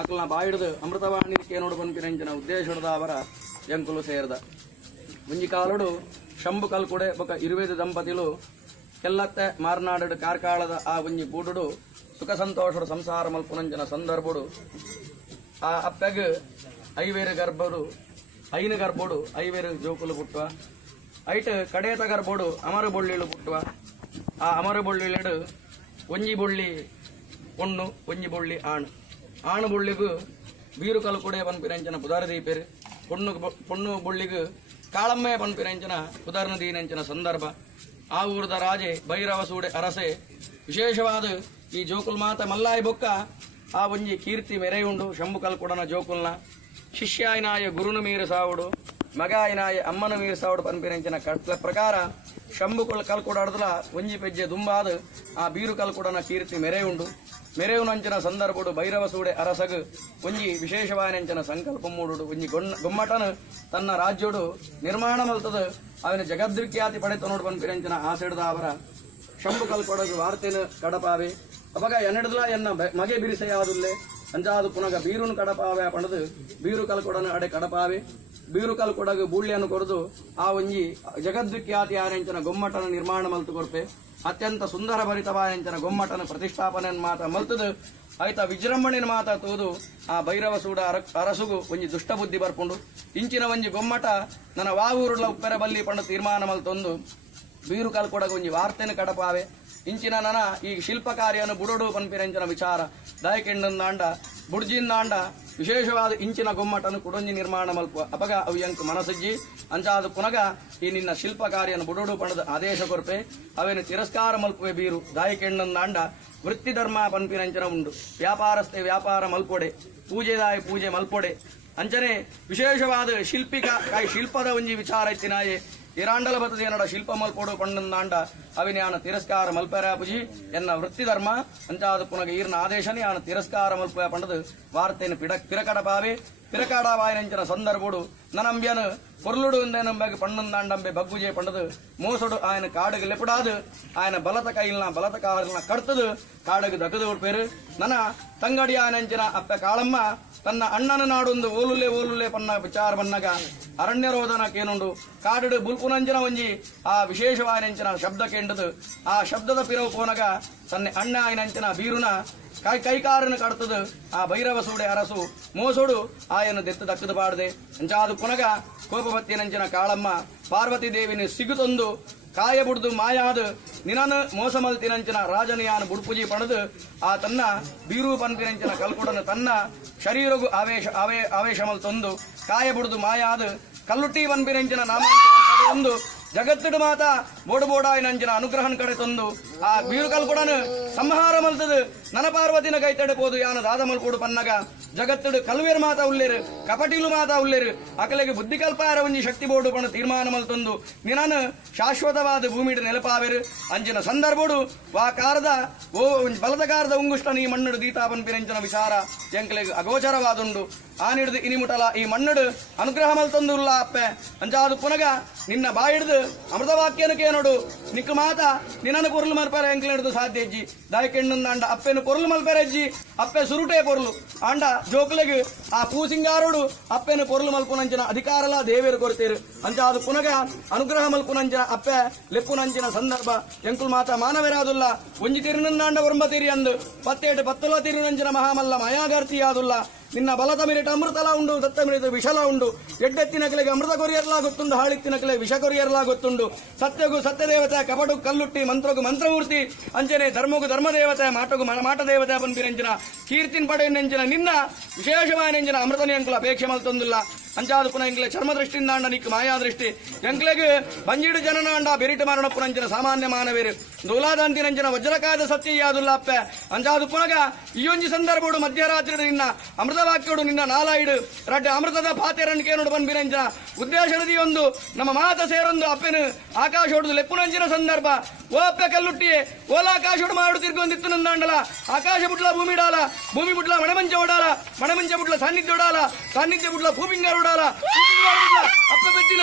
ಅಕಲ್ನ ಬಾಯಿಡ್ದು ಅಮೃತವಾಣಿ ಕೇನೋಡು ಪಂಪಿನಂಚಿನ ಉದ್ದೇಶದ ಅವರ ಎಂಕುಲು ಸೇರ್ದ ಮುಂಜಿ ಕಾಲುಡು ಶಂಭು ಕಲ್ಕುಡೆ ಬೊಕ ಇರುವೆದು ದಂಪತಿಲು ಕೆಲ್ಲತ್ತೆ ಮಾರ್ನಾಡು ಕಾರ್ಕಾಳದ ಆ ಒಂಜಿ ಕೂಡುಡು ಸುಖ ಸಂತೋಷದ ಸಂಸಾರ ಮಲ್ಪುನಂಚಿನ ಸಂದರ್ಭಡು ಆ ಅಪ್ಪೆಗ್ ಐವೇರು ಗರ್ಭಡು ಐನ ಗರ್ಭಡು ಐವೇರು ಜೋಕುಲು ಪುಟ್ಟುವ ಐಟ್ ಕಡೇತ ಗರ್ಭಡು ಅಮರ ಬೊಳ್ಳಿಳು ಪುಟ್ಟುವ ಆ ಅಮರ ಬೊಳ್ಳಿಳೆಡು ಒಂಜಿ ಬೊಳ್ಳಿ ಪೊಣ್ಣು ಒಂಜಿ ಬೊಳ್ಳಿ ಆಣು ಆಣು ಬೊಳ್ಳಿಗೂ ಬೀರು ಕಲ್ಕುಡೆ ಪನ್ಪಿರಂಚನ ಪುದಾರ ದೀಪೇರು ಪೊಣ್ಣು ಬೊಳ್ಳಿಗೂ ಕಾಳಮ್ಮೆ ಪನ್ಪಿರಂಚನ ಪುದಾರ್ನ ದೀನಂಚನ ಸಂದರ್ಭ ಆ ಊರದ ರಾಜೆ ಭೈರವ ಸೂಡೆ ಅರಸೆ ವಿಶೇಷವಾದ ಈ ಜೋಕುಲ್ ಮಾತ ಮಲ್ಲಾಯಿ ಬೊಕ್ಕ ಆ ಒಂಜಿ ಕೀರ್ತಿ ಮೆರೆಯುಂಡು ಶಂಭು ಕಲ್ಕುಡನ ಜೋಕುಲ್ನ ಶಿಷ್ಯಾಯಿನಾಯ ಗುರುನು ಮೀರು ಸಾವುಡು ಮಗಾಯಿನಾಯ ಅಮ್ಮನ ಮೀರು ಸಾವುಡು ಪನ್ಪಿರಂಚನ ಕಟ್ಲ ಪ್ರಕಾರ ಶಂಭು ಕಲ್ಕುಡಾಡದಲ ಒಂಜಿ ಪೆಜ್ಜೆ ದುಂಬಾದ ಆ ಬೀರು ಕಲ್ಕುಡನ ಕೀರ್ತಿ ಮೆರೆಯುಂಡು ಮೆರೆಯುನಂಚನ ಸಂದರ್ಭಡು ಭೈರವ ಸೂಡೆ ಅರಸಗ ಒಂಜಿ ವಿಶೇಷವಾಯನಂಚನ ಸಂಕಲ್ಪ ಮೂಡುಡು ಒಂಜಿ ಗೊಮ್ಮಟನ ತನ್ನ ರಾಜ್ಯೋಡು ನಿರ್ಮಾಣ ಮಲ್ತದ ಅವನ ಜಗದ್ವಿಖ್ಯಾತಿ ಪಡೆತನೋಡು ಪನ್ಪಿರಂಚನ ಆಸೆಡ್ದ ಅವರ ಶಂಭು ಕಲ್ಕೊಡಗು ವಾರ್ತೆನ ಕಡಪಾವೆ ಅವಾಗ ಎನ್ನಡದಲ ಎನ್ನ ಮಗೆ ಬಿರಿಸೆಯಾದುಲ್ಲೆ ಅಂಜಾದು ಪುನಗ ಬೀರುನು ಕಡಪಾವೆ ಪಣದು ಬೀರು ಕಲ್ಕೊಡನ ಅಡೆ ಕಡಪಾವೆ ಬೀರು ಕಲ್ಕೊಡಗು ಬೂಳ್ಳಿಯನ್ನು ಕೊರದು ಆ ಒಂಜಿ ಜಗದ್ವಿಖ್ಯಾತಿ ಆನೆಂಚನ ಗೊಮ್ಮಟನ ನಿರ್ಮಾಣ ಮಲ್ತು ಕೊರ್ಪೆ ಅತ್ಯಂತ ಸುಂದರ ಭರಿತವಾಯಂಚನ ಗೊಮ್ಮಟನ ಪ್ರತಿಷ್ಠಾಪನೆ ಮಾತ ಮಲ್ತದು ಆಯ್ತ ವಿಜೃಂಭಣೆನ ಮಾತ ತೂದು ಆ ಭೈರವ ಸೂಡ ಅರಸುಗು ಒಂಜಿ ದುಷ್ಟ ಬುದ್ಧಿ ಬರ್ಪುಂಡು ಇಂಚಿನ ಒಂಜಿ ಗೊಮ್ಮಟ ನನ್ನ ವಾವೂರುಡ್ಲ ಉಪ್ಪೆರ ಬಲ್ಲಿ ಪಂಡ ತೀರ್ಮಾನ ಮಲ್ತೊಂದು ಬೀರು ಕಲ್ಕೊಡಗ ಒಂಜಿ ವಾರ್ತೆನ ಕಡಪಾವೆ ಇಂಚಿನ ನನ ಈ ಶಿಲ್ಪ ಕಾರ್ಯನು ಬುಡೋಡು ಪನ್ಪಿರಂಚನ ವಿಚಾರ ದಾಯಕೆಂಡಂದಾಂಡ ಬುಡ್ಜಿಂದಾಂಡ ವಿಶೇಷವಾದ ಇಂಚಿನ ಗೊಮ್ಮಟನು ಕುಡೊಂಜಿ ನಿರ್ಮಾಣ ಮಲ್ಪುವ ಅಪಗ ಅವ್ಯಂಕ್ ಮನಸಜ್ಜಿ ಅಂಚಾದ ಪುನಗ ಈ ನಿನ್ನ ಶಿಲ್ಪ ಕಾರ್ಯನು ಬುಡೋಡು ಪಣದ ಆದೇಶ ಕೊರ್ಪೆ ಅವೇನು ತಿರಸ್ಕಾರ ಮಲ್ಪುವೆ ಬೀರು ದಾಯಕೆಂಡಂದಾಂಡ ವೃತ್ತಿ ಧರ್ಮ ಪನ್ಪಿರಂಚನ ಉಂಡು ವ್ಯಾಪಾರಸ್ಥೆ ವ್ಯಾಪಾರ ಮಲ್ಪೊಡೆ ಪೂಜೆದಾಯ ಪೂಜೆ ಮಲ್ಪೊಡೆ ಅಂಚನೆ ವಿಶೇಷವಾದ ಶಿಲ್ಪದ ಒಂಜಿ ವಿಚಾರ ಇತ್ತಿನಾಯೆ ಇರಾಂಡಲ ಬತದ ಏನಡ ಶಿಲ್ಪ ಮಲ್ಪೋಡು ಪಂಡಂದಾಂಡ ಅವಿನ್ಯಾನ ತಿರಸ್ಕಾರ ಮಲ್ಪರಾಪುಜಿ ಎನ್ನ ವೃತ್ತಿ ಧರ್ಮ ಅಂಚಾದ ಪುನಗ ಈರ್ನ ಆದೇಶನೇ ಆನ ತಿರಸ್ಕಾರ ಮಲ್ಪ ಪಂಡದು ವಾರ್ತೆಯನ್ನು ಪಿರಕಡಪಾವೆ ಪಿರಕಾಡವಾಯನಂಚನ ಸಂದರ್ಭಡು ನನಂಬ್ಯನು பொருளுடு நம்பக்கு பன்னந்தாண்டம்பே பக்குஜே பண்டது மோசடு ஆயன காடுகு லெப்படாது ஆயன பலத கையில்னா பலத காரல்னா ಕಡ್ತದು ಕಾಡகு ದಗದು ಪೇರು ನನ ತಂಗಡಿ ಆಯನಂಚನ ಅಪ್ಪ ಕಾಳಮ್ಮ ತನ್ನ ಅಣ್ಣನ ನಾಡೊಂದು ಓಲುಲೆ ಪನ್ನ ವಿಚಾರ ಬನ್ನಗ ಅರಣ್ಯ ರೋಧನ ಕೇನುಂಡು ಕಾಡು ಬುಲ್ಪುನಂಜನ ಒಂಜಿ ಆ ವಿಶೇಷವಾಯನಂಚನ ಶಬ್ದ ಕೇಂಡದು ಆ ಶಬ್ದದ ಪಿರವು ಪೋನಗ ತನ್ನ ಅಣ್ಣ ಆಯನಂಚನ ಬೀರುನ ಕೈಕಾರನ ಕಡ್ತದು ಆ ಭೈರವ ಸೂಡೆ ಅರಸು ಮೋಸೋಡು ಆಯನ ದೆತ್ತು ದಕ್ಕದು ಬಾಡದೆ ಅಂಚಾದು ಪುನಗ ಕೋಪವತ್ತಿನಂಚಿನ ಕಾಳಮ್ಮ ಪಾರ್ವತಿ ದೇವಿನಿ ಸಿಗುತ್ತೊಂದು ಕಾಯ ಬುಡ್ದು ಮಾಯಾದ ನಿನನು ಮೋಸ ಮಲ್ತಿನಂಚಿನ ರಾಜನಿಯಾನ ಬುಡ್ಪುಜಿ ಪಣದು ಆ ತನ್ನ ಬೀರು ಪಂಪಿನಂಚಿನ ಕಲ್ಕೊಡನ ತನ್ನ ಶರೀರಗು ಆವೇಶ ಮಲ್ತೊಂದು ಕಾಯ ಬುಡ್ದು ಮಾಯಾದ ಕಲ್ಲುಟ್ಟಿ ಪಂಪಿನಂಚಿನ ನಾಮಾಂಕಿತ ಒಂದು ಜಗತ್ತಿಡು ಮಾತ ಬೋಡಾಯಿನಂಚಿನ ಅನುಗ್ರಹನ್ ಕಡೆ ತಂದು ಆ ಬೀರು ಕಲ್ಕೊಡನು ಸಂಹಾರ ಮಲ್ತದು ನನ ಪಾರ್ವತಿನ ಕೈತಡೆಪೋದು ಯಾನ ದಾದ ಮಲ್ಕೊಡು ಪನ್ನಗ ಜಗತ್ತಿಡು ಕಲ್ವೇರ್ ಮಾತ ಉಳ್ಳೇರು ಕಪಟಿಲು ಮಾತ ಉಳ್ಳೇರು ಅಕಲೆಗೆ ಬುದ್ಧಿ ಕಲ್ಪಾರ ಒಂಜಿ ಶಕ್ತಿ ಬೋರ್ಡು ಪಣ ತೀರ್ಮಾನ ಮಲ್ತೊಂದು ನಿನನು ಶಾಶ್ವತವಾದ ಭೂಮಿಡು ನೆಲಪಾವೆರು ಅಂಚಿನ ಸಂದರ್ಭಡು ವಾ ಕಾರದ ಓ ಬಲದ ಕಾರದ ಉಂಗುಷ್ಟ ಈ ಮಣ್ಣುಡು ದೀತಾಪನ್ ಪಿರಂಚನ ವಿಚಾರ ಎಂಕಲೆಗೆ ಅಗೋಚರವಾದುಂಡು ಆನಿಡ್ದು ಇನಿಮುಟಲ ಈ ಮಣ್ಣುಡು ಅನುಗ್ರಹ ಮಲ್ತೊಂದು ಉಲ್ಲ ಅಪ್ಪೆ ಅಂಚಾದು ಪುನಗ ನಿನ್ನ ಬಾಯಿಡ್ದು ಅಮೃತವಾಕ್ಯನಕ್ಕೆ ನೋಡು ನಿಕ್ಕು ಮಾತ ನಿನ್ನನ್ನು ಪೊರ್ಲು ಮಲ್ಪರೆ ಎಂಕ್ಲೆ ಹಿಡಿದು ಸಾಧ್ಯ ಅಜ್ಜಿ ದಾಯಕೆಣ್ಣು ಅಂಡ ಅಪ್ಪೆನು ಪೊರ್ಲು ಮಲ್ಪರೆ ಅಜ್ಜಿ ಅಪ್ಪೆ ಸುರುಟೆ ಪೊರ್ಲು ಅಂಡ ಜೋಕ್ಲೆಗ್ ಆ ಪೂಸಿಂಗಾರೋಡು ಅಪ್ಪೆನು ಪೊರ್ಲು ಮಲ್ಪುನಂಚಿನ ಅಧಿಕಾರಲ ದೇವೇರು ಕೊಡ್ತೀರು ಅಂಚಾದು ಪುನಗ ಅನುಗ್ರಹ ಮಲ್ಪುನಂಚಿನ ಅಪ್ಪೆ ಲೆಪ್ಪುನಂಚಿನ ಸಂದರ್ಭ ಎಂಕುಲ್ ಮಾತ ಮಾನವೆರಾದುಲ್ಲ ಒಂಜಿ ತಿರುನಂದಾಂಡ ಒರಂಬ ತಿರಿ ಅಂದು ಪತ್ತೇಟು ಪತ್ತುಲ ತಿರುನಂಚಿನ ಮಹಾಮಲ್ಲ ಮಾಯಾಗಾರ್ತಿಯಾದುಲ್ಲ ನಿನ್ನ ಬಲದ ಮಿರಿಟ ಅಮೃತಲ ಉಂಡು ದತ್ತ ಮಿರಿಟ ವಿಷಲ ಉಂಡು ಎಡ್ಡೆತ್ತಿನ ಕೆಳಗೆ ಅಮೃತ ಕೊರಿಯರ್ಲಾಗುತ್ತುಂಡು ಹಾಳಿತ್ತಿನ ಕೆಳಗೆ ವಿಷ ಕೊರಿಯರ್ಲಾಗುತ್ತುಂಡು ಸತ್ಯಗೂ ಸತ್ಯದೇವತೆ ಕಪಟು ಕಲ್ಲುಟ್ಟಿ ಮಂತ್ರಗೂ ಮಂತ್ರಮೂರ್ತಿ ಅಂಚನೆ ಧರ್ಮಗೂ ಧರ್ಮದೇವತೆ ಮಾಟಗೂ ಮಾಟ ದೇವತೆ ಪಂಪಿನೆಂಚಿನ ಕೀರ್ತಿನ ಪಡೆಯನೆಂಚಿನ ನಿನ್ನ ವಿಶೇಷವಾನೆಂಚಿನ ಅಮೃತನಿ ಅಂಕುಲ ಅಪೇಕ್ಷೆ ಮಲ್ತೊಂದಿಲ್ಲ ಅಂಚಾದು ಪುನಃ ಎಂಕ್ಲೆ ಚರ್ಮ ದೃಷ್ಟಿಯಿಂದ ಅಂಡ ನಿಕ್ಕು ಮಾಯಾ ದೃಷ್ಟಿ ಎಂಕ್ಲೆಗೆ ಬಂಜಿಡು ಜನನ ಅಂಡ ಬೆರಿಟು ಮರಣಪ್ಪುನಂಚಿನ ಸಾಮಾನ್ಯ ಮಾನವೇರು ದೂಲಾದಂತಿನಂಚಿನ ವಜ್ರಕಾದ ಸತ್ಯ ಯಾದುಲ್ಲ ಅಪ್ಪೆ ಅಂಚಾದು ಪುನಗ ಈಯೊಂಜಿ ಸಂದರ್ಭಡು ಮಧ್ಯರಾತ್ರಿ ನಿನ್ನ ಅಮೃತವಾಕ್ಯೋಡು ನಿನ್ನ ನಾಲಾಯಿಡು ರಡ್ಡ ಅಮೃತದ ಪಾತೆರನ್ಕೆ ನೋಡು ಬಂದ್ಬಿರಂಚಿನ ಉದ್ದೇಶದಿ ಒಂದು ನಮ್ಮ ಮಾತ ಸೇರೊಂದು ಅಪ್ಪೆನು ಆಕಾಶ ಹೊಡೆದು ಲೆಪ್ಪುನಂಚಿನ ಸಂದರ್ಭ ಓ ಅಪ್ಪೆ ಕಲ್ಲುಟ್ಟಿಯೇ ಓಲಾಕಾಶೋಡು ಮಾಡು ತಿರ್ಗೊಂದಿತ್ತು ನಂದಾಂಡಲ ಆಕಾಶ ಬುಟ್ಲ ಭೂಮಿ ಡಾಲ ಭೂಮಿ ಬುಟ್ಲ ಮಣಮಂಚ ಓಡಾಲ ಮಣಮಂಚ ಬುಟ್ಲ ಸಾನ್ನಿಧ್ಯ ಓಡಾಲ ಸಾನ್ನಿಧ್ಯ ಬುಟ್ಲ ಭೂಪಿಂಗಾರ ಓಡಾಲ ಅಪ್ಪೆ ಬೆತ್ತಿನ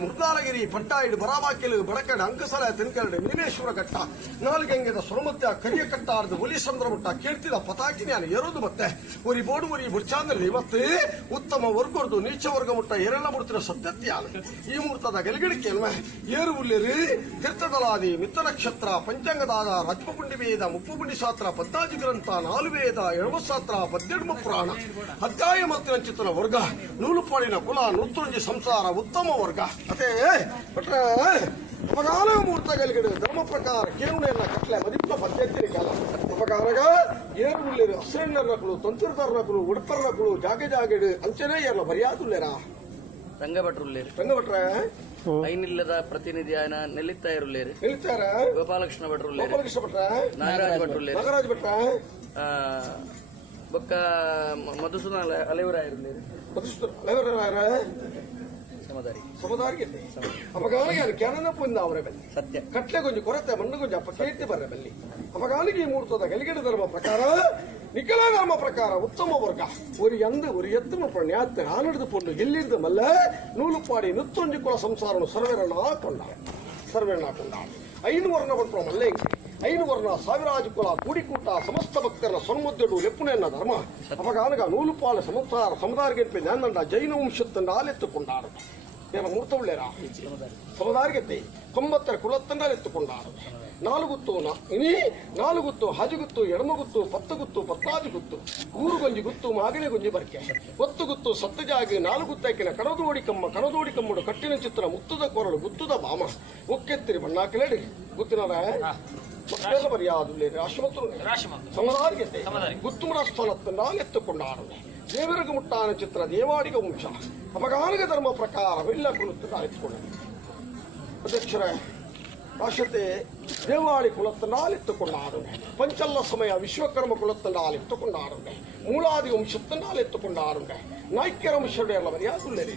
ಮುರ್ದಾಲಗಿರಿ ಪಟ್ಟಾಯಿಡು ಬರಾವಾಕಿಲು ಬಡಕಡೆ ಅಂಕಸಲ ತೆನ್ಕರಡೆ ಮೀನೇಶ್ವರ ಘಟ್ಟ ನಾಲ್ಗಂಗೆದ ಸೊರಮತ್ಯ ಕರಿಯ ಕಟ್ಟಾರ್ದು ಒಲಿ ಸಂದ್ರ ಮುಟ್ಟ ಕೇಳ್ತಿದ ಪತಾಕಿ ನಾನು ಎರುದು ಮತ್ತೆ ಒರಿ ಬೋಡು ಒರಿ ಬುಡ್ಚಾಂದ್ರಲ್ಲಿ ಇವತ್ತು ಉತ್ತಮ ವರ್ಗರ್ದು ನೀಚ ವರ್ಗ ಮುಟ್ಟ ಎರಳ ಮುಡ್ತಿನ ಸತ್ಯತ್ಯಾನು ಈ ಮುಹೂರ್ತದ ಗೆಲುಗಿಡಿಕೆ ಏರು ಉಳ್ಳಿರಿ ತೀರ್ಥದಲಾದಿ ಮಿತ್ರ ನಕ್ಷತ್ರ ಪಂಚಾಂಗದಾದ ರತ್ಮಪುಂಡಿ ವೇದ ಮುಪ್ಪುಪುಂಡಿ ಶಾಸ್ತ್ರ ಪದ್ನಾಜಿ ಗ್ರಂಥ ನಾಲು ವೇದ ಎಳಮಶಾಸ್ತ್ರ 18 ಪುರಾಣ ಅಧ್ಯಾಯ ಮತ್ತು ಚಿತ್ರ ವರ್ಗ ನೂಲುಪಾಡಿನ ಕುಲ ನೂತುಂಜಿ ಸಂಸಾರ ಉತ್ತಮ ವರ್ಗ ಅದೇ ಭಟ್ರೆ ಅಪಗಾನ ಮುಹೂರ್ತ ಗೆಲುಗಿಡು ಧರ್ಮ ಪ್ರಕಾರ ಕೇರುಣೆಯನ್ನ ಕಟ್ಲೆ ಮದಿಪ್ಪ ಪದ್ಧತಿ ಕಾಲ ಅಪಗಾನಗ ಏರು ಉಳ್ಳಿರು ಹಸಿರಣ್ಣರ್ನಕಲು ತಂತ್ರದರ್ನಕಲು ಉಡುಪರ್ನಕಲು ಜಾಗೆ ಜಾಗೆಡು ಅಂಚನೆ ಎಲ್ಲ ಬರಿಯಾದುಲ್ಲೇರಾ ರಂಗಭಟ್ರೆ ಐನಿಲ್ಲದ ಪ್ರತಿನಿಧಿಯಾನ ನೆಲ್ಲಿತ್ತಾಯರುಳ್ಳೇರು ಗೋಪಾಲಕೃಷ್ಣ ಭಟ್ರು ನಾಗರಾಜ್ ಭಟ್ರ ಬೊಕ್ಕ ಮಧುಸೂದನ ಅಲೆವರಾಯರುಳ್ಳೇರು ಸಮದಾರಿಗೆ ಅಪಗಾನಿಗೆ ಕ್ಯಾನನ ಪುಂದ ಅವರ ಬೆಲ್ಲಿ ಸತ್ಯ ಕಟ್ಲೆ ಕೊಂಚ ಕೊರತೆ ಮಣ್ಣು ಕೊಂಚ ಅಪ್ಪ ಕೇಳ್ತಿ ಬರ್ರೆ ಬೆಲ್ಲಿ ಅಪಗಾನಿಗೆ ಈ ಮುಹೂರ್ತದ ಗೆಲಿಗೆಡ ಧರ್ಮ ಪ್ರಕಾರ ನಿಖಲ ಧರ್ಮ ಪ್ರಕಾರ ಉತ್ತಮ ವರ್ಗ ஒரு எத்து ஞாத்து ஆனது பொண்ணு எல்லிருந்து மல்ல நூலுப்பாடி நுத்தொஞ்சி குல சம்சாரம் ಸರ್ವೇರಣ ಕೊಂಡಾಡ ಐನು ವರ್ಣ ಬಂತು ಮಲ್ಲೆ ಐನು ವರ್ಣ ಸಾವಿರಾಜು ಕುಲ ಕೂಡಿಕೂಟ ಸಮಸ್ತ ಭಕ್ತರ ಸೊನ್ಮದ್ದೆಡು ಲೆಪ್ಪುನೆಯನ್ನ ಧರ್ಮ ಅಪಗಾನಗ ನೂಲುಪಾಲ ಸಂಸಾರ ಸಮುದಾರಿಗೆ ಜ್ಞಾನಂಡ ಜೈನ ವಂಶತ್ತಂಡ ಆಲೆತ್ತುಕೊಂಡಾರು ಮುಹೂರ್ತವುಳ್ಳೇರ ಸಮುದಾರಿಗೆ 90 ಕುಲತ್ತಂಡಾಲೆತ್ತುಕೊಂಡಾರು ನಾಲ್ಗುತ್ತು ಹಜಗುತ್ತು ಎಡಮಗುತ್ತು ಪತ್ತಗುತ್ತು ಪತ್ತಾಜು ಗುತ್ತು ಊರುಗೊಂಜಿ ಗುತ್ತು ಮಾಗಣೆ ಗೊಂಜಿ ಬರ್ಕೆ ಒತ್ತುಗುತ್ತು ಸತ್ತಜಾಗಿ ನಾಲ್ಗುತ್ತೈಕಿನ ಕಣದೋಡಿ ಕಮ್ಮಡು ಕಟ್ಟಿನ ಚಿತ್ರ ಮುತ್ತದ ಕೊರಳು ಗುತ್ತದ ಬಾಮ ಒಕ್ಕೆತ್ತಿರಿ ಬಣ್ಣಾಕಿಲಡಿ ಗುತ್ತಿನದ ಮರ್ಯಾದುಳ್ಳೇರಿ ಸಮದಾರಿಗೆ ಗುತ್ತುಮರ ಸ್ಥಾನತ್ತಂಡಾಲೆತ್ತುಕೊಂಡಾರು ದೇವರಿಗೆ ಮುಟ್ಟಾನ ಚಿತ್ರ ದೇವಾಡಿಗ ವಂಶ ಅಪಗಾನಿಗ ಧರ್ಮ ಪ್ರಕಾರವೆಲ್ಲ ಕುಳಿತು ತಾಳೆತ್ತುಕೊಂಡರು ಅಧ್ಯಕ್ಷರ ರಾಶತೆ ದೇವಾಳಿ ಕುಲತ್ತಂಡಾಲೆತ್ತುಕೊಂಡಾರುಂಡೆ ಪಂಚಲ್ಲ ಸಮಯ ವಿಶ್ವಕರ್ಮ ಕುಲತ್ತಂಡಾಲೆತ್ತುಕೊಂಡಾರುಂಡೆ ಮೂಲಾದಿ ವಂಶತ್ತಂಡಾಲೆತ್ತುಕೊಂಡಾರುಂಡೆ ನಾಯ್ಕ್ಯರ ವಂಶಡೆಯಲ್ಲ ಮರ್ಯಾದುಳ್ಳೇರಿ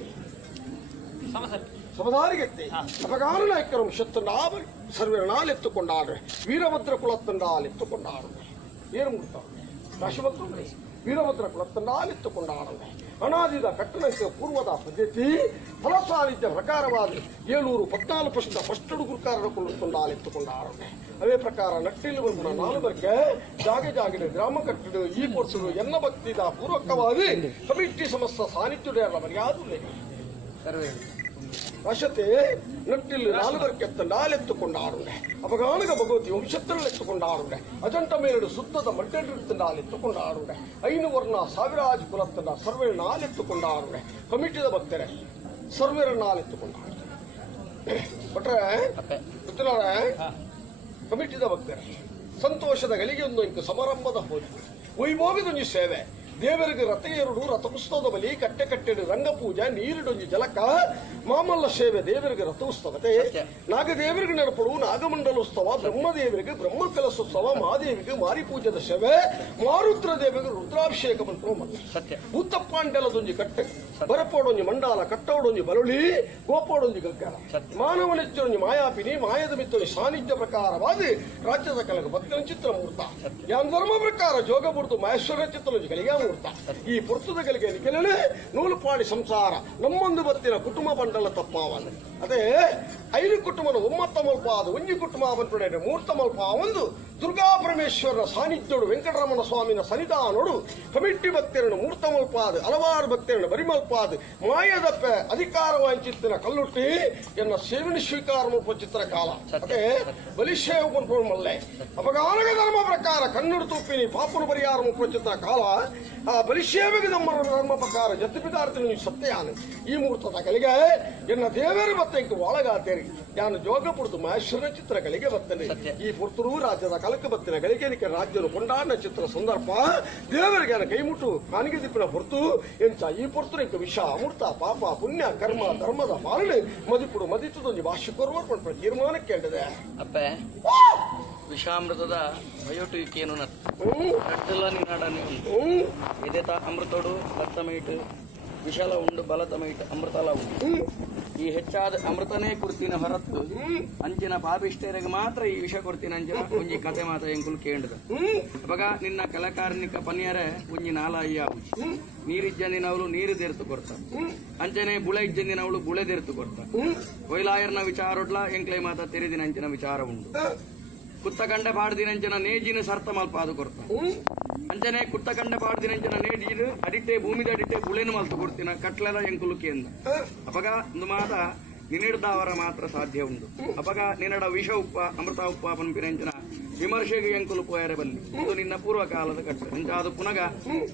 ಸಮದಾರಿಗೆತ್ತೆ ಅಪಗಾನ ನಾಯ್ಕರ ವಂಶತ್ತಂಡ ಸರ್ವೇರಣಾಲೆತ್ತುಕೊಂಡಾಡ್ರೆ ವೀರಭದ್ರ ಕುಲತ್ತಂಡಾಲೆತ್ತುಕೊಂಡಾರುಂಡೆ ಏನು ಮುಟ್ಟಾರೆ ರಾಶಿಭಕ್ತರು ವೀರಭದ್ರ ಕುಲತ್ತಂಡಾಲೆತ್ತುಕೊಂಡಾರುಂಡೆ ಅನಾದಿದ ಕಟ್ಟಣಕ್ಕೆ ಪೂರ್ವದ ಪದ್ಧತಿ ಫಲಸಾಲಿದ್ಯ ಪ್ರಕಾರವಾದ 714 ಫಸ್ಟಡು ಗುರುಕಾರರ ಕುಲತ್ತಂಡಾಲೆತ್ತುಕೊಂಡಾರುಂಡೆ ಅವೇ ಪ್ರಕಾರ ನಟ್ಟಿಲು ಬಂದ ನಾಲ್ವರ್ಗೆ ಜಾಗೆ ಗ್ರಾಮ ಕಟ್ಟಡು ಈ ಕೊರ್ಸುಡು ಎನ್ನ ಭಕ್ತಿದ ಪೂರ್ವಕವಾಗಿ ಕಮಿಟಿ ಸಮಸ್ತ ಸಾನ್ನಿಧ್ಯ ಮರ್ಯಾದುಳ್ಳೆ ವಶತೆ ನಟ್ಟಿಲು ನಾಲ್ವರ್ಗೆ ನಾಲೆತ್ತುಕೊಂಡಾರುಂಡೆ ಅಪಗಾನಗ ಭಗವತಿ ವಂಶತ್ತರಳೆತ್ತುಕೊಂಡಾರುಂಡೆ ಅಜಂಟ ಮೇರಡು ಸುತ್ತದ ಮಡ್ಡೆಂಡಿರುತ್ತಂಡಾಲೆತ್ತುಕೊಂಡಾರುಂಡೆ ಐನು ವರ್ಣ ಸಾವಿರಾಜು ಕುಲತ್ತದ ಸರ್ವೇರನ್ನಾಲೆತ್ತುಕೊಂಡಾರುಂಡೆ ಕಮಿಟಿದ ಭಕ್ತರೆ ಸರ್ವೇರನ್ನಾಲೆತ್ತುಕೊಂಡಾರು ಭಟ್ರೆ ಗೊತ್ತಿಲ್ಲ ಕಮಿಟಿದ ಭಕ್ತರೆ ಸಂತೋಷದ ಗಳಿಗೆ ಒಂದು ಇಂಕು ಸಮಾರಂಭದ ಹೋಗಿ ವೈಭೋಗದೊಂದು ಸೇವೆ ದೇವರಿಗೆ ರಥೇರುಡು ರಥೋತ್ಸವದ ಬಲಿ ಕಟ್ಟೆಡು ರಂಗಪೂಜೆ ನೀರಿಡೊಂಜಿ ಜಲಕ ಮಾಮಲ್ಲ ಸೇವೆ ದೇವರಿಗೆ ರಥೋತ್ಸವತೆ ನಾಗದೇವರಿಗೆ ನಡಪಡು ನಾಗಮಂಡಲೋತ್ಸವ ಬ್ರಹ್ಮದೇವರಿಗೆ ಬ್ರಹ್ಮ ಕಲಸೋತ್ಸವ ಮಹಾದೇವಿಗೆ ಮಾರಿಪೂಜದ ಸೇವೆ ಮಾರುದ್ರ ದೇವಿಗೆ ರುದ್ರಾಭಿಷೇಕ ಬಂತು ಭೂತಪ್ಪಾಂಡಲದೊಂಜಿ ಕಟ್ಟೆ ಬರಪೋಡೊಂಜಿ ಮಂಡಾಲ ಕಟ್ಟೋಡೊಂಜಿ ಬರುಳಿ ಗೋಪೋಡೊಂಜಿ ಗಗ್ಗರ ಮಾನವನೆಚ್ಚೊಂಜಿ ಮಾಯಾಪಿನಿ ಮಾಯದ ಮಿತ್ತೊಂಜಿ ಸಾನ್ನಿಧ್ಯ ಪ್ರಕಾರವಾದ ರಾಜ್ಯದ ಕಲಕ ಭಕ್ತನ ಚಿತ್ರ ಮೂರ್ತ ಯಾನ್ ಧರ್ಮ ಪ್ರಕಾರ ಜೋಗ ಬುಡ್ದು ಮಹೇಶ್ವರ ಚಿತ್ರಲೊಂಜಿ ಕಲಿಗೆ ಈ ಪುರ್ತದಗಳಿಗೆ ಕೆಲನೆ ನೂಲುಪಾಡಿ ಸಂಸಾರ ನಮ್ಮೊಂದು ಬತ್ತಿನ ಕುಟುಂಬ ಬಂಡಲ ತಪ್ಪಾವನು ಅದೇ ಐದು ಕುಟುಂಬನ ಒಮ್ಮತ್ತ ಮಲ್ಪಾದ ಒಂಜಿ ಕುಟುಂಬ ಬಂದ್ಬಿಡ ಮೂರ್ತ ಮಲ್ಪ ಒಂದು ದುರ್ಗಾ ಪರಮೇಶ್ವರನ ಸಾನ್ನಿಧ್ಯೋಡು ವೆಂಕಟರಮಣ ಸ್ವಾಮಿನ ಸನ್ನಿಧಾನೋಡು ಕಮಿಟಿ ಭಕ್ತರನ್ನು ಮೂರ್ತ ಮಲ್ಪಾದ ಹಲವಾರು ಭಕ್ತರನ್ನು ಬರಿಮಲ್ಪಾದ ಮಾಯದಪ್ಪ ಅಧಿಕಾರ ವಾಂಚಿತ್ತಿನ ಕಲ್ಲುಟ್ಟಿ ಎನ್ನ ಸೇವನೆ ಸ್ವೀಕಾರ ಮುಲ್ಪ ಚಿತ್ರ ಕಾಲ ಅದೇ ಬಲಿಶೇವ ಬಂದ್ಕೊಂಡು ಮಲ್ಲೆ ಅಪಗಾನಗ ಧರ್ಮ ಪ್ರಕಾರ ಕನ್ನಡ ತುಪ್ಪಿನಿ ಪಾಪನ ಪರಿಹಾರ ಮುಲ್ಪ ಚಿತ್ರ ಕಾಲ ಆ ಬಲಿಶೇವೆಗೆ ನಮ್ಮ ಧರ್ಮ ಪ್ರಕಾರ ಜತ್ತಿಪಿದಾರ್ಥ ಸತ್ಯಾನ ಈ ಮುಹೂರ್ತದ ಕಲಿಗೆ ಎನ್ನ ದೇವರು ಮತ್ತೆ ಒಳಗಾತೇರಿ ನಾನು ಜೋಗ ಪುಡ್ದು ಮಹೇಶ್ವರನ ಚಿತ್ರಗಳಿಗೆ ಬರ್ತೇನೆ ಈ ಪುರ್ತರು ರಾಜ್ಯದ ಕಲಕ ಬತ್ತಿನ ಗಳಿಗೆ ರಾಜ್ಯದ ಕೊಂಡಾಡಿನ ಚಿತ್ರ ಸಂದರ್ಭ ದೇವರಿಗೆ ಕೈ ಮುಟ್ಟು ಕಾನಿಗೆ ದಿಪ್ಪಿನ ಹೊರತು ಎಂಚ ಈ ಪುರ್ತರು ವಿಷ ಅಮೃತ ಪಾಪ ಪುಣ್ಯ ಕರ್ಮ ಧರ್ಮದ ಪಾಲನೆ ಮದಿಪುಡು ಮದಿತದೊಂದು ಭಾಷೆ ಕೊರ್ವರ್ಪಣ ತೀರ್ಮಾನಕ್ಕೆ ಹೇಳಿದೆ ಅಪ್ಪ ವಿಷಾಮೃತದ ಬಯೋಟಿಕೇನು ನಟ್ಟಲ್ಲ ನೀನಾಡನೆ ಎದೆತ ಅಮೃತೋಡು ಭತ್ತಮೈಟ್ ವಿಶಾಲ ಉಂಡು ಬಲತಮೈಟ್ ಅಮೃತಲ ಉಂಡು ಈ ಹೆಚ್ಚಾದ ಅಮೃತನೇ ಕುರ್ತಿನ ಹೊರತು ಅಂಚಿನ ಪಾಪಿಷ್ಟರಿಗೆ ಮಾತ್ರ ಈ ವಿಷ ಕೊಡ್ತೀನಿ ಅಂಚಿನ ಒಂಜಿ ಕತೆ ಮಾತ ಎಂಕುಲು ಕೇಂದ್ರದ ಅವಾಗ ನಿನ್ನ ಕಲಾಕಾರ್ಮಿಕ ಪನ್ಯರೆ ಒಂಜಿ ನಾಲ ಅಯ್ಯ ನೀರಿಜ್ಜಂದಿನವಳು ನೀರು ದೇರ್ತು ಕೊಡ್ತ ಅಂಚನೆ ಬುಳೆ ಇಜ್ಜಂದಿನವಳು ಬುಳೆ ದೇರ್ತು ಕೊಡ್ತ ಕೊಯ್ಲಾಯರ್ನ ವಿಚಾರೊಡ್ಲ ಎಂಕ್ಲೆ ಮಾತ ತೆರೆದಿನ ಅಂಚಿನ ವಿಚಾರ ಉಂಟು ಕುತ್ತಕಂಡ ಪಾಡ್ದಿನಂಚನ ನೇಜಿನ ಸರ್ತ ಮಲ್ಪಾದು ಕೊಡ್ತ ಅಂಚನೆ ಕುತ್ತಕಂಡ ಪಾಡ್ದಿನಂಚನ ನೇಜಿನ ಅಡಿಟೆ ಭೂಮಿದ ಅಡಿಟೆ ಬುಳೆನು ಮಲ್ತು ಕೊಡ್ತೀನ ಕಟ್ಲದ ಎಂಕುಲು ಕೇಂದ್ರ ಅಪಗ ಒಂದು ಮಾತ ನಿನ್ನಿಡ್ದವರ ಮಾತ್ರ ಸಾಧ್ಯ ಉಂಟು ಅಪಗ ನಿನ್ನಡ ವಿಷ ಉಪ್ಪ ಅಮೃತ ಉಪ್ಪ ಪನ್ಪಿನಂಚನ ವಿಮರ್ಶೆಗೆ ಎಂಕುಲು ಪೋಯರೆ ಬಲ್ಲಿ ಇದು ನಿನ್ನ ಪೂರ್ವ ಕಾಲದ ಕಟ್ಟ ಇಂಚ ಅದು ಪುನಗ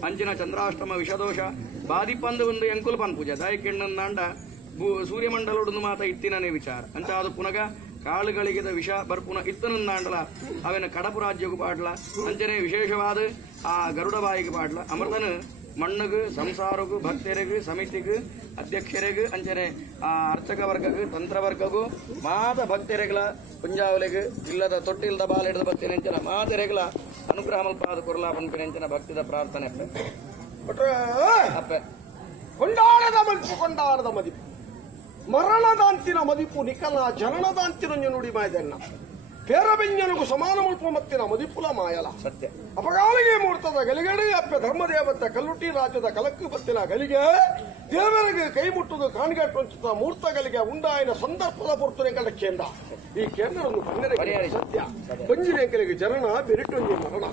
ಅಂಚಿನ ಚಂದ್ರಾಷ್ಟಮ ವಿಷದೋಷ ಬಾದಿಪಂದು ಒಂದು ಎಂಕುಲು ಪನ್ ಪೂಜೆ ದಾಯಕೆಣ್ಣಂದಾಂಡ ಸೂರ್ಯಮಂಡಲೋಡು ಮಾತ ಇತ್ತಿನೇ ವಿಚಾರ ಅಂಚ ಅದು ಪುನಗ ಕಾಳುಗಳಿಗೆ ವಿಷ ಬರ್ಪುನ ಇತ್ತನಂದಾಂಡಲ ಅವನ ಕಡಪು ರಾಜ್ಯಗೂ ಪಾಡ್ಲ ಅಂಚನೆ ವಿಶೇಷವಾದ ಆ ಗರುಡ ಬಾಯಿಗೆ ಪಾಡ್ಲ ಅಮೃತನ ಮಣ್ಣಗೂ ಸಂಸಾರಗೂ ಭಕ್ತರಿಗೂ ಸಮಿತಿಗೂ ಅಧ್ಯಕ್ಷರಿಗೂ ಅಂಚನೆ ಆ ಅರ್ಚಕ ವರ್ಗಗೂ ತಂತ್ರವರ್ಗಗೂ ಮಾತ ಭಕ್ತರಿಗಳ ಪುಂಜಾವಲಿಗೂ ಇಲ್ಲದ ತೊಟ್ಟಿಲ್ದ ಬಾಲ ಹಿಡಿದ ಬರ್ತೀನಿ ಅಂಚನ ಮಾತರೆಗಳ ಅನುಗ್ರಹ ಮಲ್ಪಾದ ಕುರ್ಲಾ ಪನ್ಪಿನ ಅಂಚನ ಭಕ್ತಿದ ಪ್ರಾರ್ಥನೆ ಅಪ್ಪ ಕೊಂಡಾಡದ ಮದಿಪು ಮರಣದಾಂತಿನ ಮದಿಪು ನಿಕಲ ಜನನದಾಂತಿನ ನುಡಿ ಮಾಯದನ್ನ ಪೇರಬೆಂಜನಗೂ ಸಮಾನ ಮುಲ್ಪ ಮತ್ತಿನ ಮದಿಪುಲ ಮಾಯಲ ಸತ್ಯ ಅಪಗಾಲಿಗೆ ಮೂರ್ತದ ಗಲಿಗಡೆ ಅಪ್ಪ ಧರ್ಮದೇವತೆ ಕಲ್ಲುಟ್ಟಿ ರಾಜ್ಯದ ಕಲಕ್ಕು ಬತ್ತಿನ ಗಲಿಗೆ ದೇವರಿಗೆ ಕೈ ಮುಟ್ಟುದು ಕಾಣಿಗೆಟ್ಟುವಂತ ಮೂರ್ತಗಳಿಗೆ ಉಂಡಾಯಿನ ಸಂದರ್ಭದ ಪೊರ್ತನೆ ಕಡ ಕೇಂದ್ರ ಈ ಕೇಂದ್ರವನ್ನು ಕನ್ನಡ ಸತ್ಯ ಬಂಜಿರೇಕಲಿಗೆ ಜನನ ಬೆರಿಟೊಂಜಿ ಮರಣ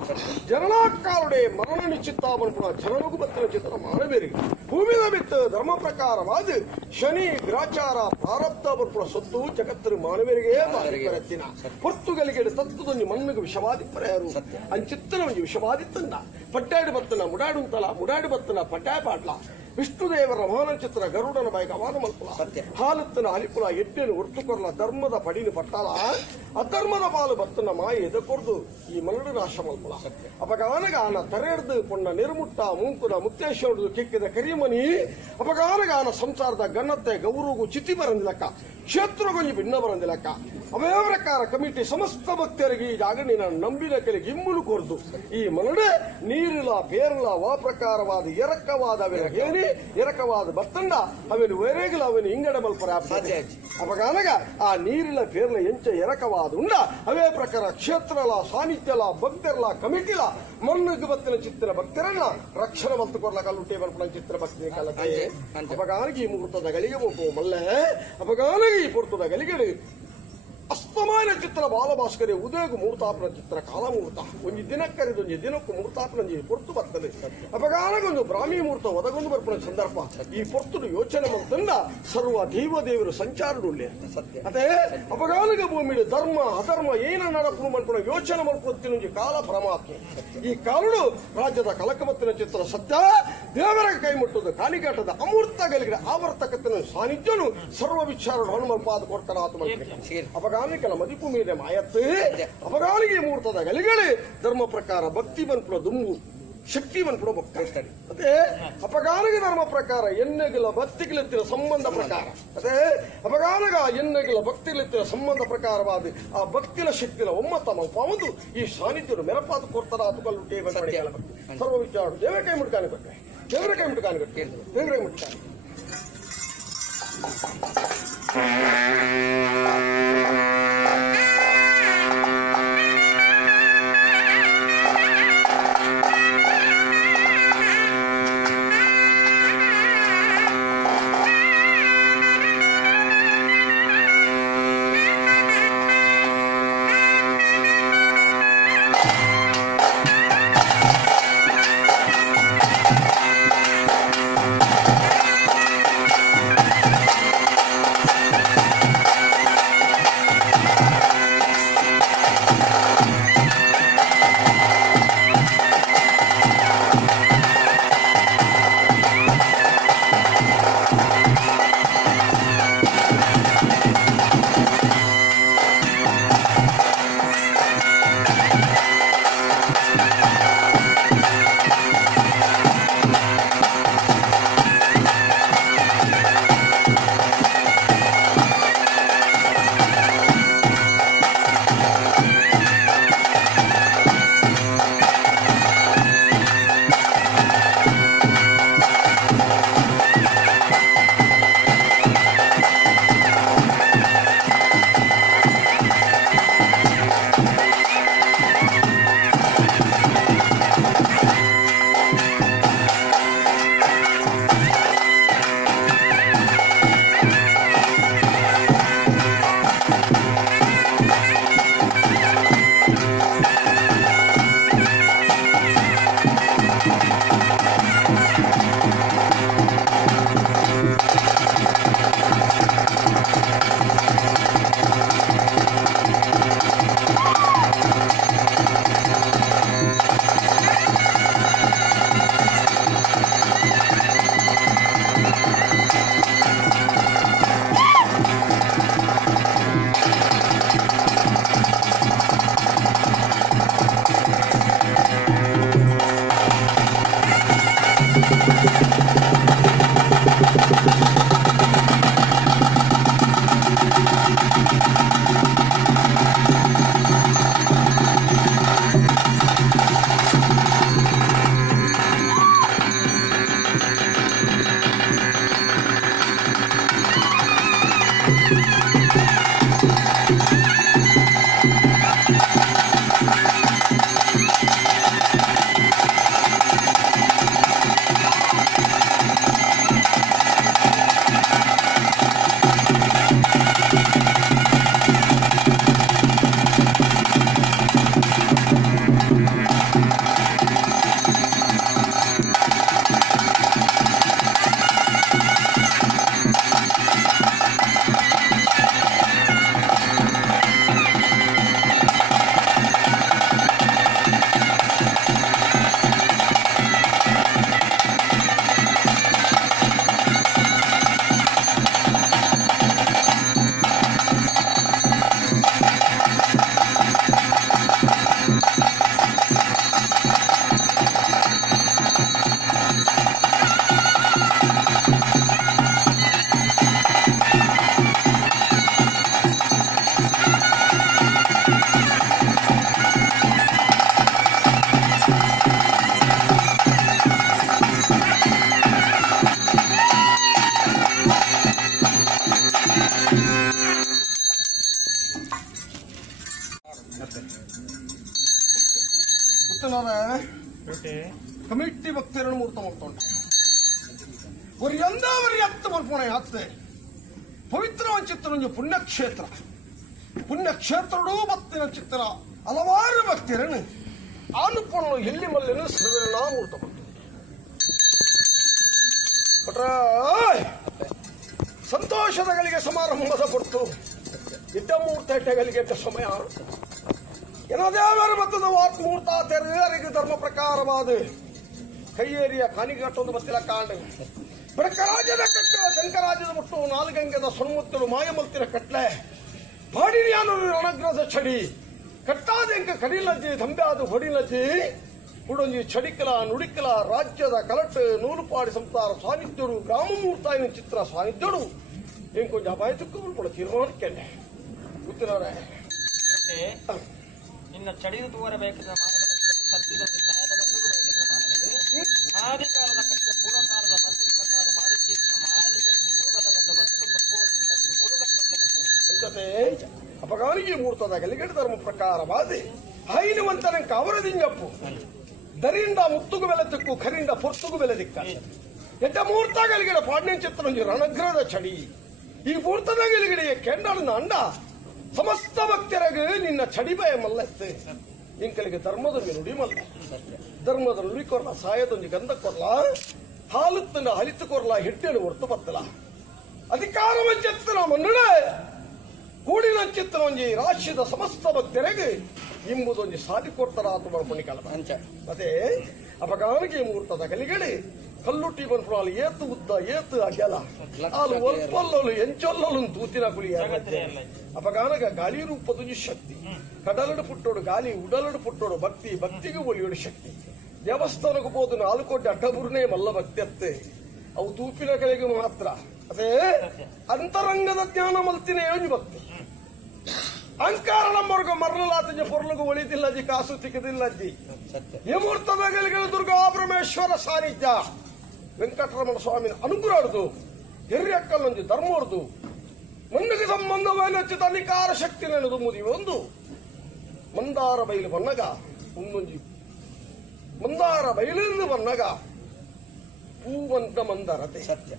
ಜನನಾಕಾರುಡೆ ಮರಣ ನಿಶ್ಚಿತ ಮನ್ಪುಣ ಜನನಗೂ ಬತ್ತಿನ ಚಿತ್ರ ಮಾನಬೇರಿಗೆ ಭೂಮಿದ ಬಿತ್ತು ಧರ್ಮ ಪ್ರಕಾರವಾದ ಶನಿ ಗ್ರಾಚಾರ ಪ್ರಾರಬ್ಧ ಬರ್ಪುಣ ಸೊತ್ತು ಜಗತ್ತರು ಮಾನವರಿಗೆ ರತ್ತಿನ ಪೊರ್ತುಗಳಿಗೆ ತತ್ವದೊಂದು ಮಣ್ಣಿಗೆ ವಿಷವಾದಿ ಪರ್ಯಾರು ಅಂಚಿತ್ತನ ಒಂದು ವಿಷವಾದಿ ತಂದ ಪಟ್ಟಾಡಿ ಬತ್ತನ ಮುಡಾಡುಂತಲ ಮುಡಾಡಿ ಬತ್ತನ ಪಟ್ಟಾಯ ಪಾಟ್ಲ ವಿಷ್ಣುದೇವರ ಮಹಾನ ಚಿತ್ರ ಗರುಡನ ಬಾಯಿಗ ಅವಾನ ಮಲ್ಪುಲ ಹಾಲತ್ತನ ಅಲಿಪುಲ ಎಟ್ಟೆನು ಒರ್ತುಕೊರ್ಲ ಧರ್ಮದ ಪಡಿನ ಪಟ್ಟಾಲ ಅಧರ್ಮದ ಪಾಲು ಬತ್ತನ ಮಾಯ ಎದಕೊರ್ದು ಈ ಮನಡು ನಾಶ ಮಲ್ಪುಲ ಅಪಗಾನಗಾನ ತರೆಡ್ದು ಪೊಣ್ಣ ನಿರ್ಮುಟ್ಟ ಮುಂಕುನ ಮುತ್ತೇಶ್ವರದು ಕೆಕ್ಕಿದ ಕರಿಮನಿ ಅಪಗಾನಗಾನ ಸಂಸಾರದ ಗಣ್ಣತ್ತೆ ಗೌರವಗೂ ಚಿತಿ ಬರಂದಿಲಕ್ಕ ಕ್ಷೇತ್ರಗೊಂಜಿ ಭಿನ್ನ ಬರಂದಿಲಕ್ಕ ಅವೇ ಪ್ರಕಾರ ಕಮಿಟಿ ಸಮಸ್ತ ಭಕ್ತರಿಗೆ ಈ ಜಾಗಣಿನ ನಂಬಿನ ಕೆಲಿಗೆ ಇಮ್ಮುಲು ಕೊರ್ದು ಈ ಮನಡೆ ನೀರಿಲ ಪೇರಲ ವಾ ಪ್ರಕಾರವಾದ ಎರಕವಾದ ಹೇಳಿ ಎರಕವಾದ ಬತ್ತಂಡ ಅವನು ವೇರೇಗಲ ಅವನು ಇಂಗಡ ಮಲ್ಪರ ಅಪಗಾನಗ ಆ ನೀರಿಲ ಪೇರ್ಲ ಎಂಚ ಎರಕವಾದ ಉಂಡ ಅವೇ ಪ್ರಕಾರ ಕ್ಷೇತ್ರಲ ಸಾನ್ನಿಧ್ಯಲ ಭಕ್ತರಲ ಕಮಿಟಿಲ ಮಣ್ಣಗೆ ಬತ್ತಿನ ಚಿತ್ರ ಭಕ್ತರನ್ನ ರಕ್ಷಣೆ ಮಲ್ತು ಕೊರ್ಲ ಕಲ್ಲುಟ್ಟೆ ಮಲ್ಪನ ಚಿತ್ರ ಭಕ್ತಿನ ಕಲತೆ ಅಪಗಾನಗಿ ಈ ಮುಹೂರ್ತದ ಗಳಿಗೆ ಹೋಗುವ ಮಲ್ಲೆ ಅಪಗಾನಗಿ ಈ ಪುರ್ತದ ಗಳಿಗೆ ಅಸ್ತಮಾನ ಚಿತ್ರ ಬಾಲಭಾಸ್ಕರಿ ಉದಯಗೂ ಮುಹೂರ್ತಾಪನ ಚಿತ್ರ ಕಾಲ ಮುಹೂರ್ತ ಒಂದು ದಿನಕ್ಕರಿದೊಂದು ದಿನಕ್ಕೂ ಮುಹೂರ್ತಾಪನ ಪೊರ್ತು ಬರ್ತದೆ ಅಪಗಾನಗೊಂದು ಬ್ರಾಹ್ಮಿ ಮುಹೂರ್ತ ಒದಗೊಂದು ಬರ್ಪಣ ಸಂದರ್ಭ ಈ ಪೊರ್ತುಡು ಯೋಚನೆ ಮಂತಂದ ಸರ್ವ ದೇವರು ಸಂಚಾರಡುಳ್ಳೆ ಅದೇ ಅಪಗಾನಗ ಭೂಮಿಡು ಧರ್ಮ ಅಧರ್ಮ ಏನ ನಡಪು ಮಲ್ಪಣ ಯೋಚನೆ ಮಲ್ಪೊತ್ತಿನ ಕಾಲ ಪರಮಾತ್ಮ ಈ ಕಾಲುಡು ರಾಜ್ಯದ ಕಲಕಮತ್ತಿನ ಚಿತ್ರ ಸತ್ಯ ದೇವರ ಕೈ ಮುಟ್ಟುದು ಕಾಣಿಗಾಟದ ಅಮೂರ್ತಗಳಿಗೆ ಆವರ್ತಕತ್ತಿನ ಸಾನ್ನಿಧ್ಯನು ಸರ್ವ ವಿಚಾರ ಹನುಮಲ್ಪಾದ ಕೊಡ್ತಾರ ಅಪಗಾನಿಕಲ ಮದಿಪು ಮೀದೆ ಮಾಯತ್ತು ಅಪಗಾನಿಗೆ ಮುಹೂರ್ತದ ಗಲಿಗಳೇ ಧರ್ಮ ಪ್ರಕಾರ ಭಕ್ತಿ ಬನ್ಪುಳ ದುಂಬು ಶಕ್ತಿ ಬನ್ಪುಳ ಭಕ್ತ ಅದೇ ಅಪಗಾನಿಗೆ ಧರ್ಮ ಪ್ರಕಾರ ಎಣ್ಣೆಗಿಲ ಭಕ್ತಿಗಿಲೆತ್ತಿನ ಸಂಬಂಧ ಪ್ರಕಾರ ಅದೇ ಅಪಗಾನಗ ಎಣ್ಣೆಗಿಲ ಭಕ್ತಿಗಿಲೆತ್ತಿನ ಸಂಬಂಧ ಪ್ರಕಾರವಾದ ಆ ಭಕ್ತಿಲ ಶಕ್ತಿಲ ಒಮ್ಮತ ಮಲ್ಪಾವುದು ಈ ಸಾನ್ನಿಧ್ಯರು ಮೆರಪಾದ ಕೊಡ್ತಾರ ಅತುಕಲ್ಲು ಟೇ ಸರ್ವ ವಿಚಾರ ದೇವರ ಕೈ ಮುಟ್ಕಾನೆ ಕೊಟ್ಟೆ ದೇವರ ಕೈ ಮುಟ್ಕಾನೆ ಕೊಟ್ಟೆ ದೇವರ ಕೈ ಮುಟ್ಕಾನೆ ಕಮಿಟಿ ಭಕ್ತರನ್ನು ಮೂರ್ತ ಮಾಡ್ಕೊಂಡೆ ஒரு ಎಂದಾವರಿಯತ್ತ ಮರ್ಪಣೆ ಆಗ್ತದೆ ಪವಿತ್ರ ಚಿತ್ರ ಪುಣ್ಯಕ್ಷೇತ್ರ ಪುಣ್ಯಕ್ಷೇತ್ರಡು ಭಕ್ತಿನ ಚಿತ್ರ ಹಲವಾರು ಭಕ್ತರನ್ನು ಆನುಪಣ್ಣು ಎಲ್ಲಿ ಮಲ್ಲೆನು ಶ್ರೀವೀರನ ಮೂರ್ತ ಪಟ್ರ ಸಂತೋಷದಗಳಿಗೆ ಸಮಾರಂಭದ ಕೊಡ್ತು ಇದ್ದ ಮೂರ್ತೆಗಳಿಗೆ ಸಮಯ ಏನದೇವರ ಮತ್ತದ ವಾತ್ ಮೂರ್ತ ತೆರೆದರಿಗೆ ಧರ್ಮ ಪ್ರಕಾರವಾದ ಕೈಯೇರಿಯ ಕಾಣಿಗಟ್ಟೊಂದು ಬತ್ತಿಲ ಕಾಂಡ ಬಡಕರಾಜದ ಕಟ್ಟ ಶಂಕರಾಜದ ಮುಟ್ಟು ನಾಲ್ಗಂಗದ ಸೊನ್ಮುತ್ತಲು ಮಾಯಮಲ್ತಿನ ಕಟ್ಲೆ ಬಾಡಿರಿಯಾನು ರಣಗ್ರದ ಚಡಿ ಕಟ್ಟಾದೆಂಕ ಕಡಿಲಜ್ಜಿ ದಂಬೆಯಾದ ಹೊಡಿಲಜ್ಜಿ ಕುಡೊಂಜಿ ಚಡಿಕಲ ನುಡಿಕಲ ರಾಜ್ಯದ ಕಲಟ್ ನೂಲುಪಾಡಿ ಸಂಸಾರ ಸ್ವಾನಿಧ್ಯರು ಗ್ರಾಮ ಮೂರ್ತಾಯಿನ ಚಿತ್ರ ಸ್ವಾನಿಧ್ಯರು ಇಂಕೊಂಚ ಅಪಾಯ ತುಕ್ಕುಗಳು ತೀರ್ಮಾನಕ್ಕೆ ಗೊತ್ತಿಲ್ಲವ್ರೆ ಇನ್ನ ಚಡಿದು ತೋರಬೇಕಾದ ಮಾನವರಿಗೆ ಸತ್ಯದಲ್ಲಿ ಸಹಾಯದವರೆಗೂ ಬೇಕಿದ್ದ ಮಾನವರು ಆದಿಕಾಲದ ಕಟ್ಟ ಪೂರ್ವಕಾಲದ ಪದ್ಧತಿ ಪ್ರಕಾರ ಮಾಡಿದ್ದ ಮಾಯದ ಚಡಿದು ಯೋಗದ ಬಂದ ಬತ್ತಲು ಅಂಚತೆ ಅಪಗಾನಿಗೆ ಮೂರ್ತದ ಗಲಿಗಡೆ ಧರ್ಮ ಪ್ರಕಾರವಾದಿ ಹೈನುವಂತನಂಕ ಅವರದಿಂಗಪ್ಪು ದರಿಂದ ಮುತ್ತುಗು ಬೆಲೆದಕ್ಕೂ ಖರಿಂದ ಪೊರ್ತುಗು ಬೆಲೆದಿಕ್ಕ ಎಡ್ಡ ಮೂರ್ತ ಗಲಿಗಡೆ ಪಾಡ್ಯ ಚಿತ್ರ ರಣಗ್ರದ ಚಡಿ ಈ ಮೂರ್ತದ ಗಲಿಗಡೆಯ ಕೆಂಡಳನ ಅಂಡ ಸಮಸ್ತ ಭಕ್ತರಿಗೆ ನಿನ್ನ ಚಡಿಬಯ ಮಲ್ಲತ್ತೆ ಇಂಕಲಿಗೆ ಧರ್ಮದೊಂದು ನುಡಿ ಮಲ್ಲ ಧರ್ಮದ ನುಡಿ ಕೊರ್ಲ ಸಾಯದೊಂದು ಗಂಧ ಕೊರ್ಲ ಹಾಲುತ್ತನ ಹಲಿತು ಕೊರ್ಲ ಹೆಡ್ಡೆನು ಹೊರತು ಬತ್ತಲ ಅಧಿಕಾರ ವಂಚಿತ್ತನ ಮನ್ನಡೆ ಕೂಡಿನ ಚಿತ್ರ ಒಂಜಿ ರಾಜ್ಯದ ಸಮಸ್ತ ಭಕ್ತರಿಗೆ ಎಂಬುದೊಂದು ಸಾಧಿ ಕೊಡ್ತಾರ ಆತು ಮಾಡ್ಕೊಂಡು ಕಾಲ ಮತ್ತೆ ಅಪಗಾನಿಗೆ ಮುಹೂರ್ತದ ಗಲಿಗಡೆ ಕಲ್ಲುಟ್ಟಿ ಬಂದ್ಬಿಡಲ್ಲ ಏತು ಉದ್ದ ಏತು ಅಗಲ ಅಲ್ಲಿ ಒಲ್ಪಲ್ಲಲು ಎಂಚೊಲ್ಲಲು ತೂತಿನ ಕುಳಿಯ ಅಪಗಾನಗ ಗಾಳಿ ರೂಪದೊಂದು ಶಕ್ತಿ ಕಡಲಡು ಪುಟ್ಟೋಡು ಗಾಳಿ ಉಡಲಡು ಪುಟ್ಟೋಡು ಭಕ್ತಿ ಭಕ್ತಿಗೆ ಒಲಿಯೋಡು ಶಕ್ತಿ ದೇವಸ್ಥಾನಕ್ಕೆ ಹೋದು 4 ಕೋಟಿ ಅಡ್ಡಬುರ್ನೇ ಮಲ್ಲ ಭಕ್ತಿ ಅತ್ತೆ ಅವು ತೂಪಿನ ಕೆಳಗೆ ಮಾತ್ರ ಅದೇ ಅಂತರಂಗದ ಜ್ಞಾನ ಮಲ್ತಿನೇ ಯೋಜಿ ಭಕ್ತಿ ಅಂಕಾರ ನಮ್ಮವರ್ಗ ಮರಲಾತಜಿ ಪೊರ್ಲಗು ಒಳಿತಿಲ್ಲಜ್ಜಿ ಕಾಸು ತಿಕ್ಕದಿಲ್ಲಜ್ಜಿ ಈ ಮುಹೂರ್ತದ ಗಲಿಗಳು ದುರ್ಗಾ ಪರಮೇಶ್ವರ ಸಾನ್ನಿಧ್ಯ ವೆಂಕಟರಮಣ ಸ್ವಾಮಿನ ಅನುಗ್ರಹದ್ದು ಹಿರಿಯಕ್ಕಲ್ಲೊಂದು ಧರ್ಮರ್ದು ಮಣ್ಣಿಗೆ ಸಂಬಂಧವಾಗಿ ತನಿಕಾರ ಶಕ್ತಿ ನೆನೆದು ಮುದಿ ಒಂದು ಮಂದಾರ ಬೈಲು ಬನ್ನಗ ಒಂದೊಂಜಿ ಮಂದಾರ ಬೈಲಿಂದ ಬನ್ನಗ ಪೂವಂತ ಮಂದಾರತೆ ಸತ್ಯ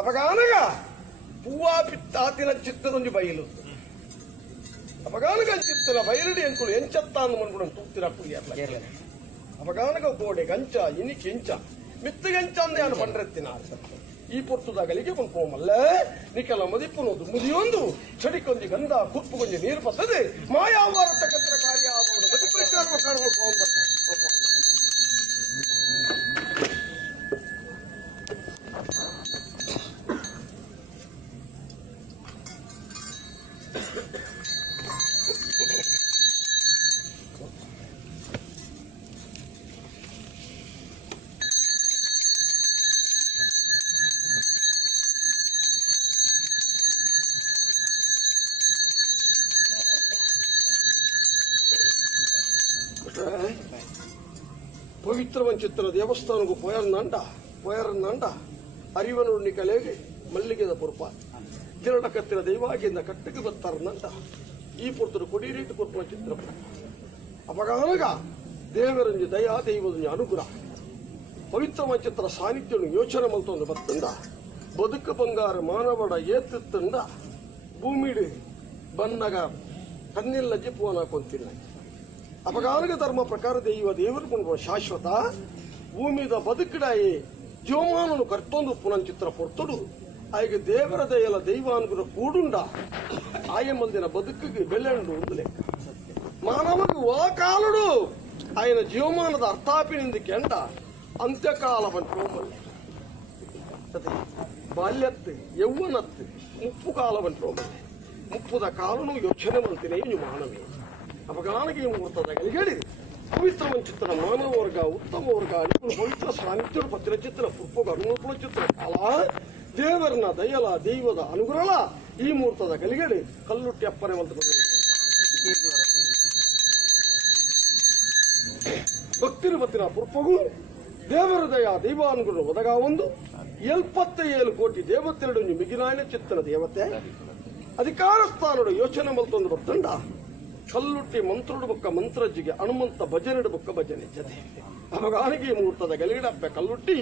ಅಪಗಾನಗ ಪೂವಾ ಪಿತ್ತಾತಿನ ಚಿತ್ತದೊಂದು ಬಯಲು ಅಪಗಾನಗ ಚಿತ್ತನ ಬಯಲಡಿ ಅಂಕುಳು ಎಂಚತ್ತ ಅಂದ್ಕೊಂಡು ತೂಗ್ತಿರ ಪುಡಿ ಅಪಗಾನಗ ಗೋಡೆ ಗಂಚ ಇನಿ ಕೆಂಚ ಮಿತ್ತಗೆಂಚ ಅಂದೆ ನಾನು ಪಂಡ್ರೆತ್ತಿನ ಈ ಪೊರ್ತುದಾಗಲಿಗೆ ಕೊಂಡ್ಕೋಮಲ್ಲ ನಿಕಲ ಮದಿಪ್ಪುನೋದು ಮುದಿಯೊಂದು ಚಡಿಕೊಂಜಿ ಗಂಧ ಕುಪ್ಪುಗೊಂಜಿ ನೀರು ಬರ್ತದೆ ಮಾಯಾವಾರ ತಕ್ಕತ್ರ ಕಾರ್ಯ ಆಗುವುದು ಪವಿತ್ರವನ್ ಚಿತ್ರ ದೇವಸ್ಥಾನಕ್ಕೂ ಪೋಯರನ್ನಂಡ ಅರಿವನುಣ್ಣಿ ಕಲೆಗೆ ಮಲ್ಲಿಗೆದ ಪುರ್ಪ ತಿರಡ ಕತ್ತಿರ ದೈವಾಗಿಂದ ಕಟ್ಟಕ್ಕೆ ಬತ್ತಾರನ್ನಂಡ ಈ ಪುರ್ತರು ಕೊಡಿರೀಟು ಕೊರ್ಪ ಚಿತ್ರ ಅಪಗಾನಗ ದೇವರಂಜಿ ದಯಾ ದೈವದ ಅನುಗ್ರಹ ಪವಿತ್ರವನ್ ಚಿತ್ರ ಸಾನ್ನಿಧ್ಯನು ಯೋಚನೆ ಮಲ್ತೊಂದು ಬತ್ತಂಡ ಬದುಕು ಬಂಗಾರ ಮಾನವಡ ಏತಂಡ ಭೂಮಿಡಿ ಬನ್ನಗ ಕಣ್ಣಿಲ್ಲ ಜಿಪ್ಪುವನ ಕೊಂತಿಲ್ಲ ಅಪಗಾನಗ ಧರ್ಮ ಪ್ರಕಾರ ದೈವ ದೇವರು ಕೊಂಡು ಶಾಶ್ವತ ಭೂಮಿದ ಬದುಕಿಡಾಯಿ ಜೀವಮಾನನು ಕರ್ತೊಂದು ಪುನಃ ಚಿತ್ರ ಪೊರ್ತಡು ಆಯ್ಗೆ ದೇವರ ದಯಲ ದೈವಾನುಗ್ರಹ ಕೂಡುಂಡ ಆಯ ಮಂದಿನ ಬದುಕಿಗೆ ಬೆಲೆಂಡು ಒಂದು ಲೆಕ್ಕ ಮಾನವಗೆ ಆ ಕಾಲಡು ఆయన ಜೀವಮಾನದ ಅರ್ಥಾಪಿನಿಂದ ಕೆಂಡ ಅಂತ್ಯಕಾಲ ಬಂಟ್ರೋಮಲ್ಲಿ ಬಾಲ್ಯತ್ತು ಯೌವನತ್ತು ಮುಪ್ಪು ಕಾಲ ಬಂಟ್ರೋಮಲ್ಲಿ ಮುಪ್ಪುದ ಕಾಲನು ಯೋಚನೆ ಮಾಡ್ತೀನಿ ನೀವು ಮಾನವೇ ಅಪಗಾನಿಗೆ ಮುಹೂರ್ತದ ಗಲಿಗಡಿ ಪವಿತ್ರ ಚಿತ್ರ ಮಾನವ ವರ್ಗ ಉತ್ತಮ ವರ್ಗ ಪವಿತ್ರ ಸಾನ್ನಿಧ್ಯ ಪತ್ರ ಚಿತ್ರ ಪುರ್ಪೋಗ ಅನುಕೂಲ ಚಿತ್ರ ಕಾಲ ದೇವರನ ದಯಲ ದೈವದ ಅನುಗ್ರಹ ಈ ಮುಹೂರ್ತದ ಗಲಿಗಡಿ ಕಲ್ಲುಟ್ಟಿ ಅಪ್ಪನೆ ಅಂತ ಭಕ್ತಿರ ಬತ್ತಿನ ಪುರ್ಪಗು ದೇವರ ದಯ ದೈವಾನುಗ್ರಹ ಒದಗ ಒಂದು 77 ಕೋಟಿ ದೇವತೆರಡು ಮಿಗಿಲಾಯನ ಚಿತ್ತನ ದೇವತೆ ಅಧಿಕಾರ ಸ್ಥಾನಡು ಯೋಚನೆ ಮಲ್ತೊಂದು ಬರ್ತಂಡ ಕಲ್ಲುಟ್ಟಿ ಮಂತ್ರುಡು ಬೊಕ್ಕ ಮಂತ್ರಜ್ಜಿಗೆ ಹನುಮಂತ ಭಜನೆಡು ಬೊಕ್ಕ ಭಜನೆ ಜತೆ ಅವಗಾನಿಗೆ ಮುಹೂರ್ತದ ಗಲಿಡಪ್ಪೆ ಕಲ್ಲುಟ್ಟಿ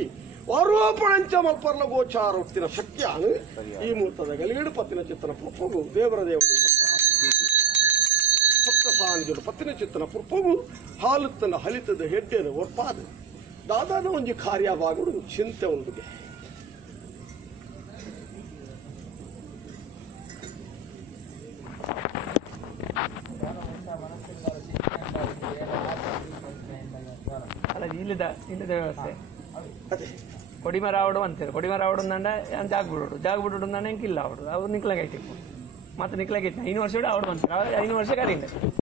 ಆರೋಪಣಂಚ ಮಲ್ಪರ್ಲ ಗೋಚಾರ ಹುಟ್ಟಿನ ಶಕ್ತಿಯಾನು ಈ ಮುಹೂರ್ತದ ಗಲಿಗಡು ಪತ್ತಿನ ಚಿತ್ತನ ಪುಪ್ಪಗು ದೇವರ ದೇವರು ಸಪ್ತ ಸಾಂಜಲು ಪತ್ತಿನ ಚಿತ್ತನ ಪುಪ್ಪಗು ಹಾಲುತ್ತನ ಹಲಿತದ ಹೆಡ್ಡೆನ ಒರ್ಪಾದ ದಾದಾನ ಒಂಜಿ ಕಾರ್ಯವಾಗುಡು ಚಿಂತೆ ಒಂದುಗೆ ಅಲ್ಲ ಇಲ್ಲದ ವ್ಯವಸ್ಥೆ ಕೊಡಿಮರ ಆವಡು ಅಂತಾರೆ ಕೊಡಿಮರ ಆವಡು ಅಂದಂಡ ಜಾಗ ಬಿಡೋಡು ಅಂದಂಡ ಇಂಕಿಲ್ಲ ಆವಡು ಅವ್ರು ನಿಕ್ಲಾಗೈತಿ ಮತ್ತೆ ನಿಕ್ಲಾಗೈತಿ 5 ವರ್ಷ ಆವಡು ಅಂತಾರೆ 5 ವರ್ಷ ಕರೀಂಡ